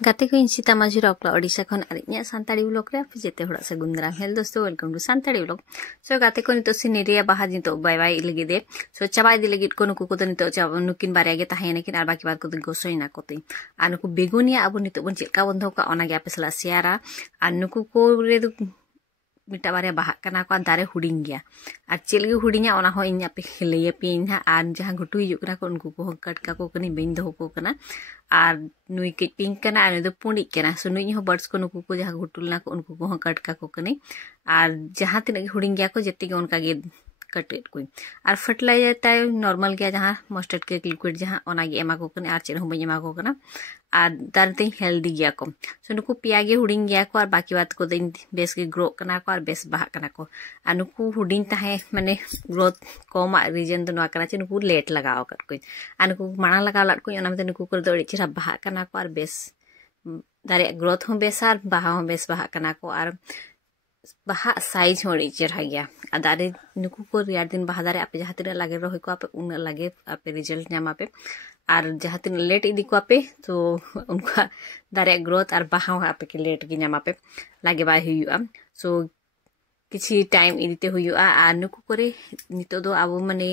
गाते को इंसिता माजी रॉकला ओडिशा खन अरिnya सान्ताड़ी व्लॉग रे आप जेते होड़ा से गुंदराम हेल दोस्तों वेलकम टू सान्ताड़ी व्लॉग सो गाते को नितो सिनेरिया बाहा नितो बाय बाय लगी दे सो चाबाय दि लगी को नुकु को नितो चाब नुकिन बारे आगे ताहे किन आर बाकी बात को गोसोय ना कोते आ नुकु बेगुनिया अब नितो बन चेका बंधो का ओना गे आपे सला शेयरा आ नुकु को रे मिटा बारे बाहा कना को दारे हुडिंग गया और चेलगी हुडिंगा ओना हो इन्या पे खिलैया पे इन्हा आर जहां घटु हिजु कना को उनको को कटका को कनी बेन दो को कना आर नुई के पिंक कना आर दो पुंडी कना सो नुई हो बर्ड्स को नुकु को जहां घटुलना को उनको को कटका को कनी आर जहां तिन हुडिंग गया को जति के उनका गे कटेट कोई और फर्टिलाइजर ताय नॉर्मल गया जहां मस्टर्ड के लिक्विड जहां ओना गे एमा को कने आर चेन हो बई एमा को कना आर दारते हेल्दी गया को सो नुकु पियागे हुडिंग गया को और बाकी बात को दिन बेस के ग्रो कना को और बेस बाहा कना को आ नुकु हुडिंग ताहे माने ग्रोथ कम रीजन तो नवा कना चे नुकु लेट लगाओ कर कोई आ नुकु माना लगाव लाट को ओना मते नुकु कर दो चिरा बाहा कना को और बेस दारे ग्रोथ हो बेस और बाहा हो बेस बाहा कना को और बाहा साइज हो चेहरा गया आ दारे नुकु को रियार दिन बाहा दारे आपे जहां तिना लागे रहो को आपे उन लागे आपे रिजल्ट नाम आपे और जहां तिना लेट इदी को आपे तो उनका दारे ग्रोथ और बाहा आपे के लेट गे नाम आपे लागे बाय हुयुआ सो किछि टाइम इदिते हुयुआ आ नुकु करे नितो दो अब माने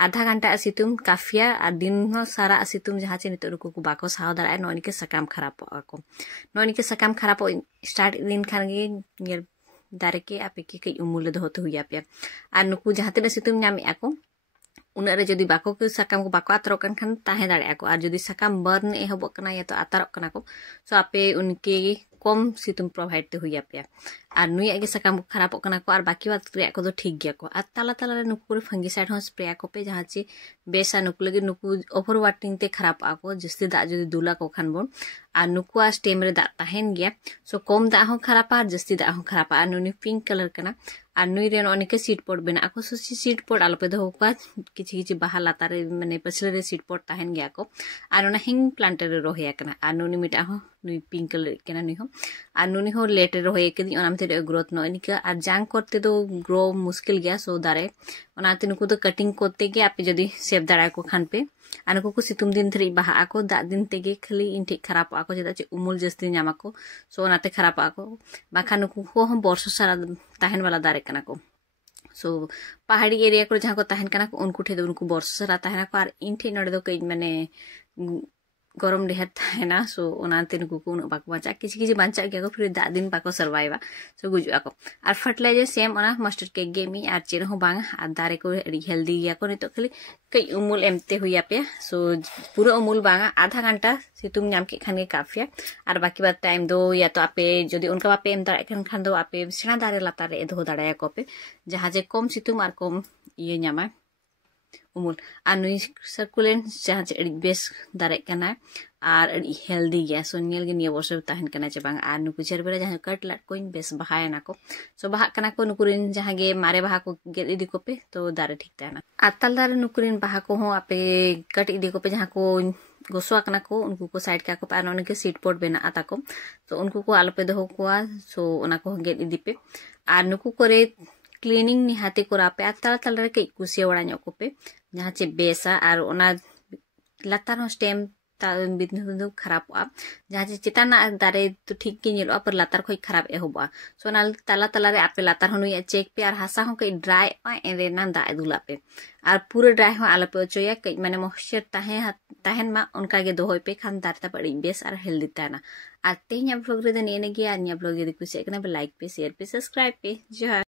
आधा घंटा सितुम काफिया आ दिन हो सारा सितुम जहां चे नितो नुकु को बाको साव दारा नोनी के सकाम खराब को नोनी के सकाम खराब स्टार्ट दिन खान गे दारे के आपे के कई उमुल दोहते हुई पे और नुकु जहां तिना सितुम नामे आको उना रे जदी बाको के सकाम को बाको आतरो कन खान ताहे दाड़े को और जदी सकाम बर्न एहब कना या तो आतरो कना को सो आपे उनके कम सितुम प्रोवाइड ते हुई पे और नुई आगे सकाम को खराब कना को और बाकी बात रे को तो ठीक गया को और ताला ताला रे नुकु रे फंगिसाइड हो स्प्रे को पे जहां चे बेसा नुकु लगे नुकु ओवर वाटरिंग ते खराब आको जस्ती दा जदी दुला को खान बोन और नुकु आ स्टेम रे दा ताहेन गया सो कम दा हो खराब और जस्ती दा हो खराब और नुनी पिंक कलर कना और नुई रे अनेक सीड पॉट बेना को सो सीड पॉट आलोपे दो को किछि किछि बाहा लातारे माने पछले रे सीड पॉट ताहेन गया को और ओना हिंग प्लांट रे रोहया कना और नुनी मिटा हो नुई पिंक कलर कना नुई हो और नुनी हो लेट रे रोहे के ओना मते ग्रोथ नो इनका और जांग करते तो ग्रो मुश्किल गया सो दारे ओनाते नुकु तो कटिंग करते गे आपे जदी सेव दाड़ा को खान पे आन को सितुम दिन थरी बाहा आको दा दिन तेगे खाली इनठे खराब आको जेदा चे उमुल जस्ती नामा को सो ओनाते खराब आको बाखा नुकु को हम वर्ष सारा ताहेन वाला दारे कना को सो पहाड़ी एरिया को जहां को ताहेन कना को उनको ठे उनको वर्ष सारा ताहेना को और इनठे नडे दो कई माने गरम देहर ताहेना सो ओनाते नुकु को उन बाको बाचा किछि किछि बांचा गया को फिर दा दिन बाको सर्वाइवा सो गुजुआ को और फर्टिलाइजर सेम ओना मस्टर्ड के गेमी और चेर हो बांग आ दारे को हेल्दी गया को नितो खाली कई उमुल एमते हुई पे सो पूरा उमुल बांगा आधा घंटा सितुम नाम के खान के काफिया और बाकी बात टाइम दो या तो आपे जदी उनका बापे एम दाड़ा खान दो आपे सेना दारे लातारे दो दाड़ा को पे जहां जे कम सितुम और कम ये नामा उमुल और नुई सर्कुलेंट जहां चे बेस दारे कना और हेल्दी गया सो नियल गे निया वर्ष ताहन कना चे बांग और नुकु चेर बेरा जहां कट लाट को बेस बहाय ना को सो बहा कना को नुकुरिन जहां गे मारे बहा को गेट इदी को पे तो दारे ठीक ताना आतल दारे नुकुरिन बहा को हो आपे कट इदी को पे जहां को गोसवा कना को उनको को साइड का को पे अन के सीट पोट बेना आता को तो उनको को आलोपे दो को सो ओना को गेट इदी पे और नुकु करे क्लीनिंग निहाते को रापे आतल तल रे कई कुसिया वड़ा नो को पे जहां चे बेसा और ओना लातार स्टेम बिदनु खराब जहां चे चिताना दारे तो ठीक के नेलो पर लातार खोई खराब एहोबा सो ना ताला ताला रे आपे लातार हनु चेक पे और हासा हो कई ड्राई एरे ना दा दुला पे और पूरे ड्राई हो आला पे चोया कई माने मॉइस्चर ताहेन मा उनका गे दोहोय पे खान दारता पड़ी बेस और हेल्दी ताना आते nya vlog रे दने ने गे nya vlog रे कुछ एकना पे लाइक पे शेयर पे सब्सक्राइब पे जय